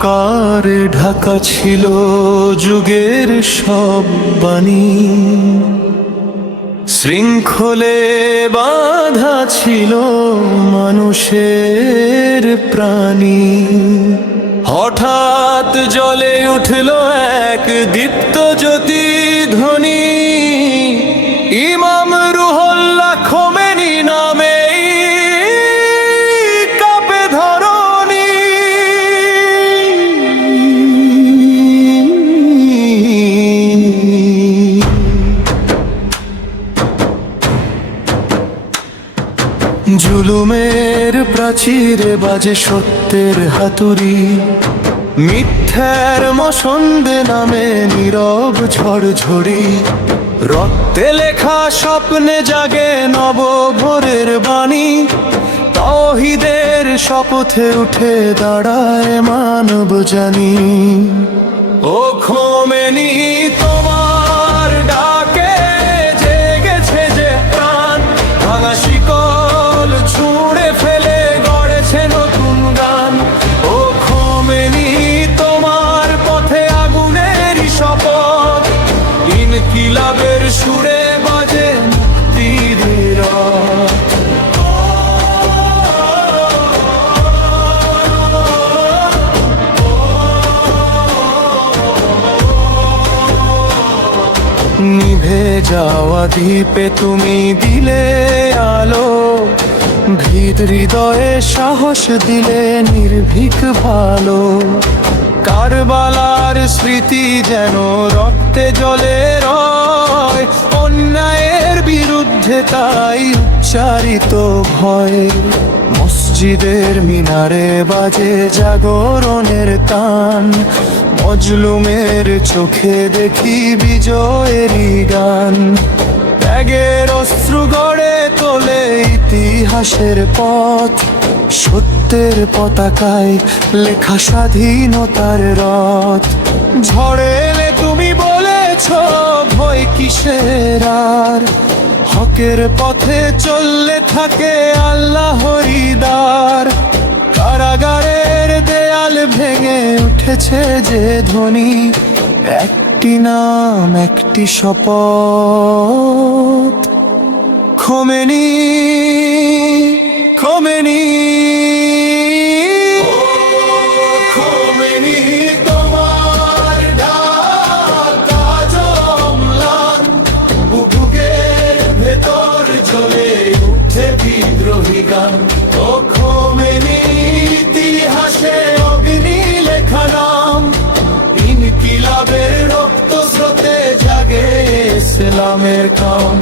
অন্ধকারে ঢাকা ছিল যুগের সব বাণী, শৃঙ্খলে বাঁধা ছিল মানুষের প্রাণী। হঠাৎ জ্বলে উঠল এক দীপ্ত জ্যোতি ধ্বনি, ইমাম রুহুল্লাহ খোমেনি নামে কাঁপে ধরণী। জুলুমের প্রাচীরে বাজে সত্যের হাতুড়ি, মিথ্যার মসন্দে নামে নীরব ঝড়ঝড়ি। রক্তে লেখা স্বপ্নে জাগে নব ভোরের বাণী, তাওহীদের শপথে উঠে দাঁড়ায় মানব জানি। ও খোমেনি তোমার ডাকে জেগেছে যে প্রাণ, ভাঙা শিকল ছুঁড়ে ফেলে গড়েছে নতুন গান। ও খোমেনি তোমার পথে আগুনেরই শপথ, ইনকিলাবের সুরে বাজে মুক্তির রথ। নিভে যাওয়া দ্বীপে তুমি দিলে আলো, ভীত হৃদয়ে সাহস দিলে নির্ভীক ভালো। কারবালার স্মৃতি যেন রক্তে জ্বলে রয়, অন্যায়ের বিরুদ্ধে তাই উচ্চারিত ভয়। মসজিদের মিনারে বাজে জাগরণের তান, মজলুমের চোখে দেখি বিজয়েরই গান। ত্যাগের অশ্রু গড়ে তোলে ইতিহাসের পথ, সত্যের পতাকায় লেখা স্বাধীনতার রথ। ঝড়ে এলে তুমি বলেছ ভয় কিসের আর, হকের পথে চললে থাকে আল্লাহরই দ্বার। কারাগারের দেয়াল ভেঙে উঠেছে যে ধ্বনি, একটি নাম একটি শপথ, খোমেনি খোমেনি। খোমেনি তোমার ডাক আজ অম্লান, বুকের ভেতর জ্বলে উঠে বিদ্রোহী গান। ও খোমেনি ইতিহাসে অগ্নি লেখা নাম, ইনকিলাবের রক্ত স্রোতে জাগে ইসলামের কাম।